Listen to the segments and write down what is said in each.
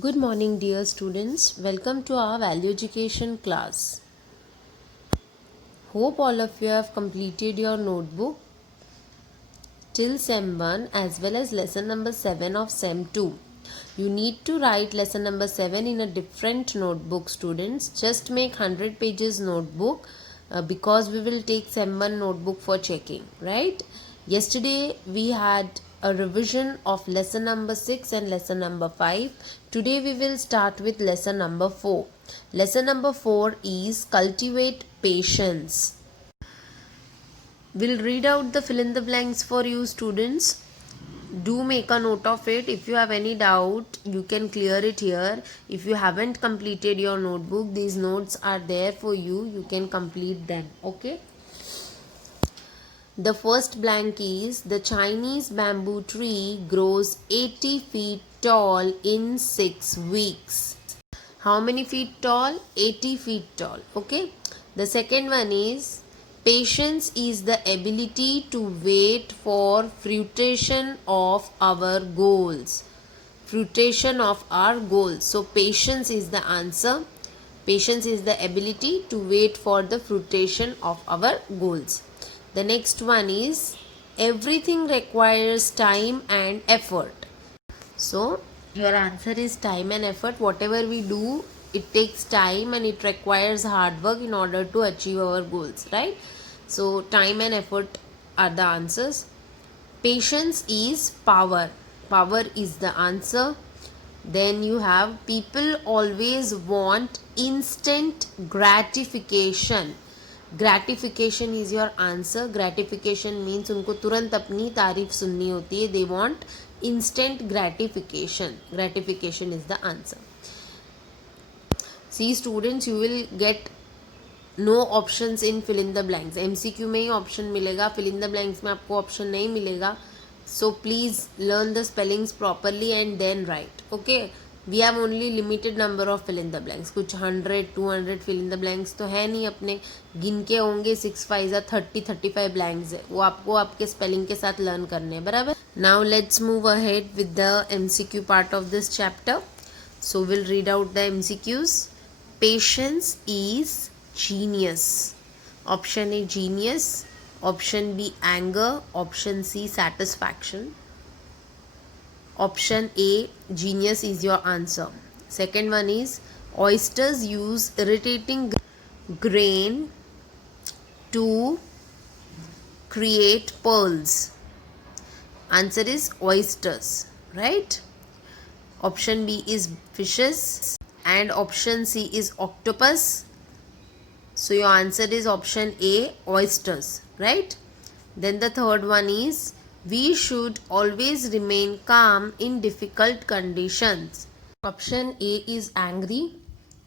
Good morning, dear students. Welcome to our value education class. Hope all of you have completed your notebook till Sem 1 as well as lesson number 7 of Sem 2. You need to write lesson number 7 in a different notebook, students. Just make 100 pages notebook because we will take Sem 1 notebook for checking, right? Yesterday we had a revision of lesson number 6 and lesson number 5. Today we will start with lesson number 4. Lesson number 4 is cultivate patience. We'll read out the fill in the blanks for you, students. Do make a note of it. If you have any doubt, you can clear it here. If you haven't completed your notebook, these notes are there for you. You can complete them. Okay. The first blank is the Chinese bamboo tree grows 80 feet tall in 6 weeks. How many feet tall? 80 feet tall. Okay. The second one is patience is the ability to wait for fruition of our goals. Fruition of our goals. So patience is the answer. Patience is the ability to wait for the fruition of our goals. The next one is everything requires time and effort. So your answer is time and effort. Whatever we do, it takes time and it requires hard work in order to achieve our goals, right? So time and effort are the answers. Patience is power. Power is the answer. Then you have people always want instant gratification. Gratification is your answer. Gratification means उनको तुरंत अपनी तारीफ सुननी होती है. They want instant gratification. Gratification is the answer. See students, you will get no options in fill in the blanks. MCQ में ही option मिलेगा, fill in the blanks में आपको option नहीं मिलेगा. So please learn the spellings properly and then write. Okay. We have only limited number of fill in the blanks. कुछ 100, 200 fill in the blanks तो है नहीं अपने. गिन के होंगे 6 5 30 35 blanks है. वो आपको आपके spelling के साथ learn करने हैं, बराबर. Now let's move ahead with the MCQ part of this chapter. So we'll read out the MCQs. Patience is genius. Option A genius. Option B anger. Option C satisfaction. Option A genius is your answer. Second one is oysters use irritating grain to create pearls. Answer is oysters, right? Option B is fishes and option C is octopus. So your answer is option A, oysters, right? Then the third one is we should always remain calm in difficult conditions. Option A is angry,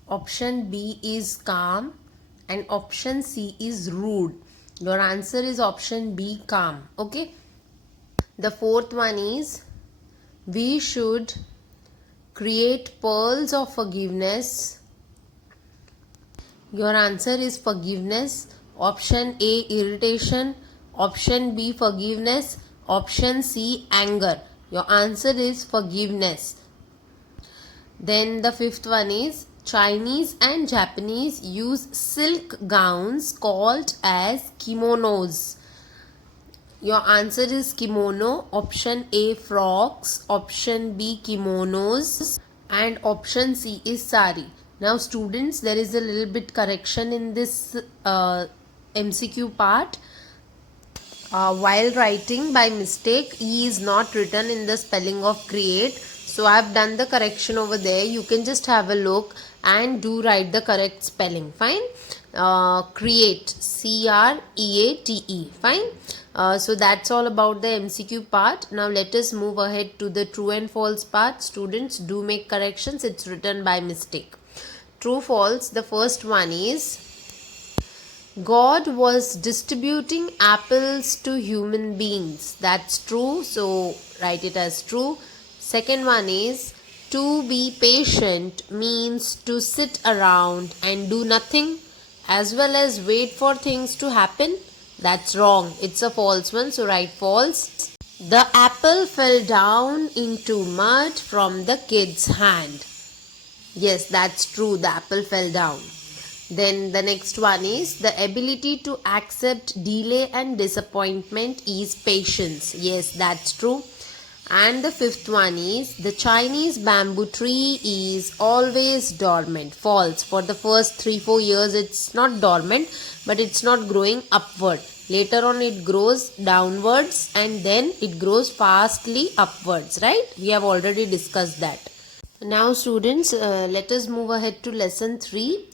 option B is calm and option C is rude. Your answer is option B, calm. Okay. The fourth one is we should create pearls of forgiveness. Your answer is forgiveness. Option A irritation, option B forgiveness, option C anger. Your answer is forgiveness. Then the fifth one is Chinese and Japanese use silk gowns called as kimonos. Your answer is kimono. Option A frocks, option B kimonos and option C is sari. Now students, there is a little bit correction in this MCQ part. While writing by mistake, E is not written in the spelling of create. So I have done the correction over there. You can just have a look and do write the correct spelling. Fine. Create, CREATE. Fine. So that's all about the MCQ part. Now let us move ahead to the true and false part. Students, do make corrections. It's written by mistake. True, false. The first one is God was distributing apples to human beings. That's true. So write it as true. Second one is to be patient means to sit around and do nothing as well as wait for things to happen. That's wrong. It's a false one. So write false. The apple fell down into mud from the kid's hand. Yes, that's true. The apple fell down. Then the next one is the ability to accept delay and disappointment is patience. Yes, that's true. And the fifth one is the Chinese bamboo tree is always dormant. False. For the first 3-4 years, it's not dormant, but it's not growing upward. Later on, it grows downwards and then it grows fastly upwards, right? We have already discussed that. Now students, let us move ahead to lesson 3.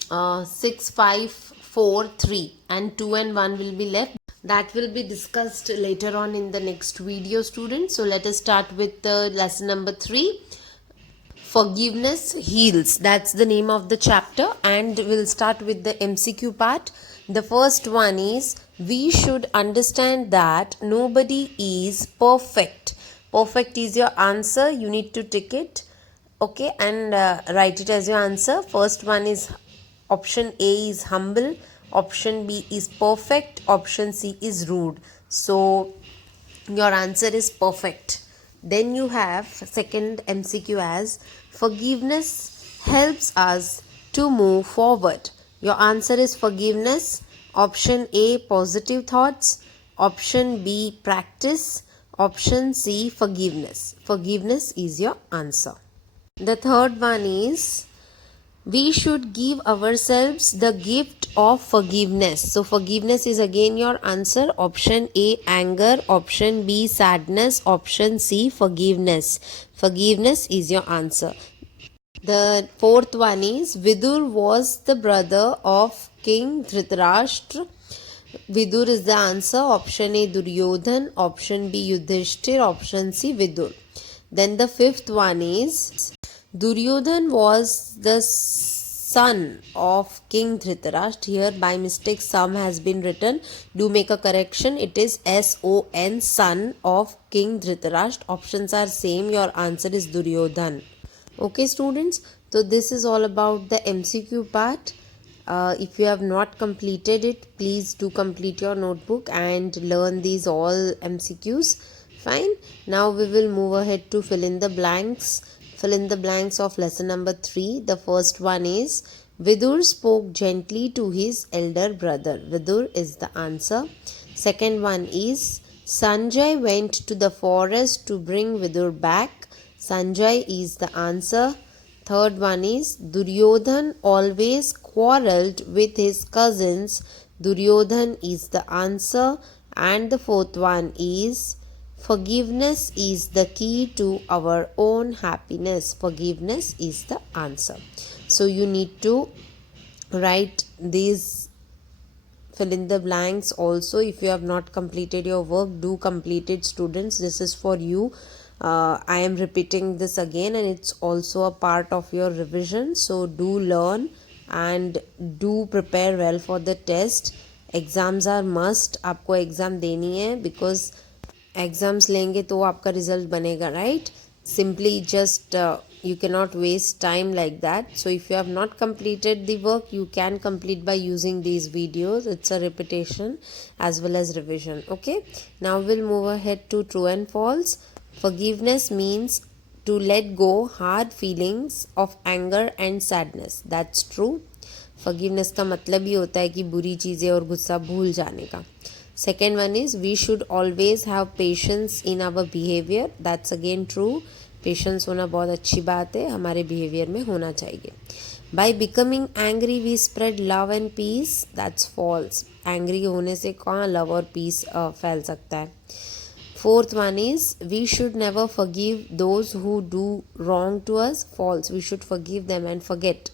6, 5, 4, 3 and 2 and 1 will be left. That will be discussed later on in the next video students. So let us start with lesson number 3. Forgiveness heals. That's the name of the chapter, and we'll start with the MCQ part. The first one is we should understand that nobody is perfect. Perfect is your answer. You need to tick it. Okay, and write it as your answer. First one is option A is humble, option B is perfect, option C is rude. So your answer is perfect. Then you have second MCQ as forgiveness helps us to move forward. Your answer is forgiveness. Option A positive thoughts, option B practice, option C forgiveness. Forgiveness is your answer. The third one is we should give ourselves the gift of forgiveness. So forgiveness is again your answer. Option A anger, option B sadness, option C forgiveness. Forgiveness is your answer. The fourth one is Vidur was the brother of King Dhritarashtra. Vidur is the answer. Option A Duryodhan, option B Yudhishthir, option C Vidur. Then the fifth one is Duryodhan was the son of King Dhritarashtra. Here by mistake some has been written. Do make a correction. It is S-O-N, son of King Dhritarashtra. Options are same. Your answer is Duryodhan. Okay students. So this is all about the MCQ part. If you have not completed it, please do complete your notebook and learn these all MCQs. Fine. Now we will move ahead to fill in the blanks. Fill in the blanks of lesson number 3. The first one is Vidur spoke gently to his elder brother. Vidur is the answer. Second one is Sanjay went to the forest to bring Vidur back. Sanjay is the answer. Third one is Duryodhan always quarrelled with his cousins. Duryodhan is the answer. And the fourth one is forgiveness is the key to our own happiness. Forgiveness is the answer. So you need to write these, fill in the blanks also. If you have not completed your work, do complete it students. This is for you. I am repeating this again and it's also a part of your revision. So do learn and do prepare well for the test. Exams are must. आपको exam देनी है because exams लेंगे तो आपका result बनेगा, right? Simply just you cannot waste time like that. So if you have not completed the work, you can complete by using these videos. It's a repetition as well as revision. Okay, now we'll move ahead to true and false. Forgiveness means to let go hard feelings of anger and sadness. That's true. Forgiveness का मतलब ही होता है कि बुरी चीज़ें और गुस्सा भूल जाने का. Second one is we should always have patience in our behavior. That's again true. Patience होना बहुत अच्छी बात है, हमारे behavior में होना चाहिए. By becoming angry we spread love and peace. That's false. Angry होने से कहाँ love और peace फैल सकता है. Fourth one is we should never forgive those who do wrong to us. False. We should forgive them and forget.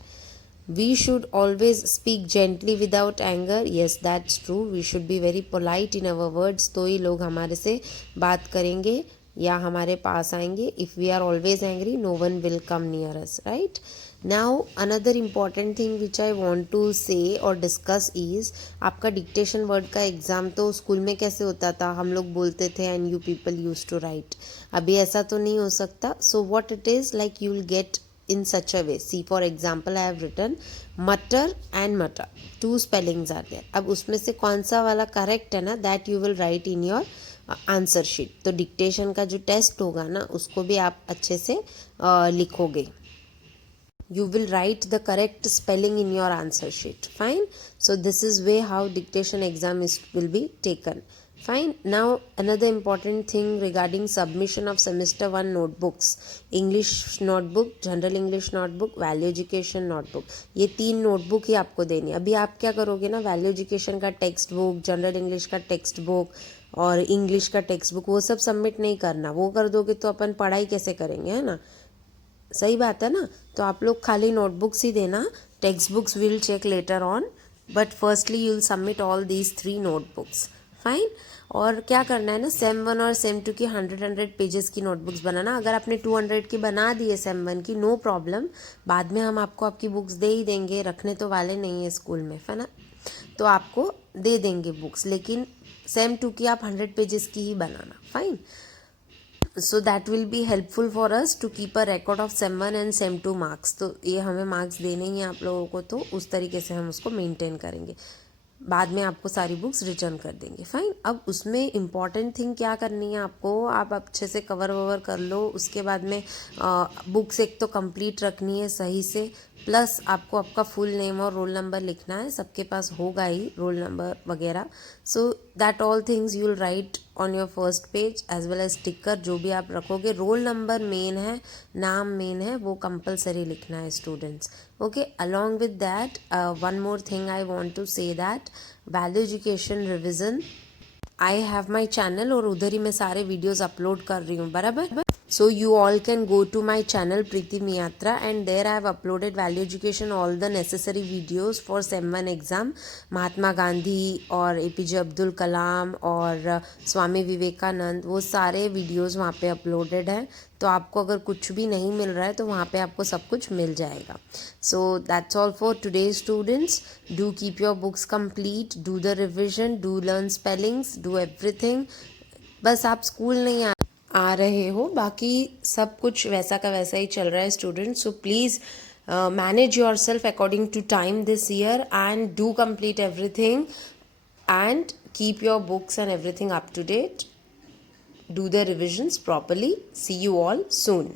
We should always speak gently without anger. Yes, that's true. We should be very polite in our words. तो ही लोग हमारे से बात करेंगे या हमारे पास आएंगे. If we are always angry, no one will come near us, right? Now another important thing which I want to say or discuss is आपका डिक्टेशन वर्ड का एग्ज़ाम तो स्कूल में कैसे होता था, हम लोग बोलते थे and you people used to write. अभी ऐसा तो नहीं हो सकता. So what it is like, you will get in such a way. See, for example, I have written mutter and mutter. Two spellings are there. अब उसमें से कौन सा वाला correct है ना, that you will write in your answer sheet. तो dictation का जो टेस्ट होगा ना, उसको भी आप अच्छे से लिखोगे. you will write the correct spelling in your answer sheet. Fine. So this is way how dictation exam will be taken. Fine. Now another important thing regarding submission of semester 1 notebooks, English notebook, general English notebook, value education notebook, ये 3 notebook ही आपको देनी है. अभी आप क्या करोगे ना, value education का टेक्स्ट बुक, जनरल इंग्लिश का टेक्स्ट बुक और इंग्लिश का टेक्स्ट बुक वो सब सबमिट नहीं करना. वो कर दोगे तो अपन पढ़ाई कैसे करेंगे, है ना. सही बात है ना. तो आप लोग खाली नोटबुक्स ही देना. Text books will check later on, but firstly you will submit all these 3 notebooks. Fine. और क्या करना है ना, सेम 1 और सेम 2 की 100 पेजेस की नोटबुक्स बनाना. अगर आपने 200 की बना दी है सेम 1 की, नो प्रॉब्लम, बाद में हम आपको आपकी बुक्स दे ही देंगे, रखने तो वाले नहीं है स्कूल में, है ना. तो आपको दे देंगे बुक्स, लेकिन सेम 2 की आप 100 पेजेस की ही बनाना. Fine. So that will be helpful for us to keep a record of sem 1 and sem 2 marks. तो ये हमें मार्क्स देने ही हैं आप लोगों को, तो उस तरीके से हम उसको मेंटेन करेंगे. बाद में आपको सारी बुक्स रिटर्न कर देंगे. फाइन. अब उसमें इम्पॉर्टेंट थिंग क्या करनी है आपको, आप अच्छे से कवर ववर कर लो. उसके बाद में बुक्स एक तो कंप्लीट रखनी है सही से, प्लस आपको आपका फुल नेम और रोल नंबर लिखना है. सबके पास होगा ही रोल नंबर वगैरह. So that all things you will write on your first page as well as sticker. जो भी आप रखोगे, रोल नंबर मेन है, नाम मेन है, वो कंपलसरी लिखना है students. Okay. Along with that one more thing I want to say that value education revision, I have my channel और उधर ही मैं सारे वीडियोज़ अपलोड कर रही हूँ. बराबर. So you all can go to my channel Preeti Miyatra, and there I have uploaded value education all the necessary videos for SEM 1 exam. Mahatma Gandhi और APJ Abdul Kalam और स्वामी विवेकानंद, वो सारे वीडियोस वहाँ पे अपलोडेड हैं. तो आपको अगर कुछ भी नहीं मिल रहा है तो वहाँ पे आपको सब कुछ मिल जाएगा. So that's all for today students. Do keep your books complete, do the revision, do learn spellings, do everything. बस आप स्कूल नहीं आ रहे हो, बाकी सब कुछ वैसा का वैसा ही चल रहा है students. So please manage yourself according to time this year and do complete everything and keep your books and everything up to date. Do the revisions properly. See you all soon.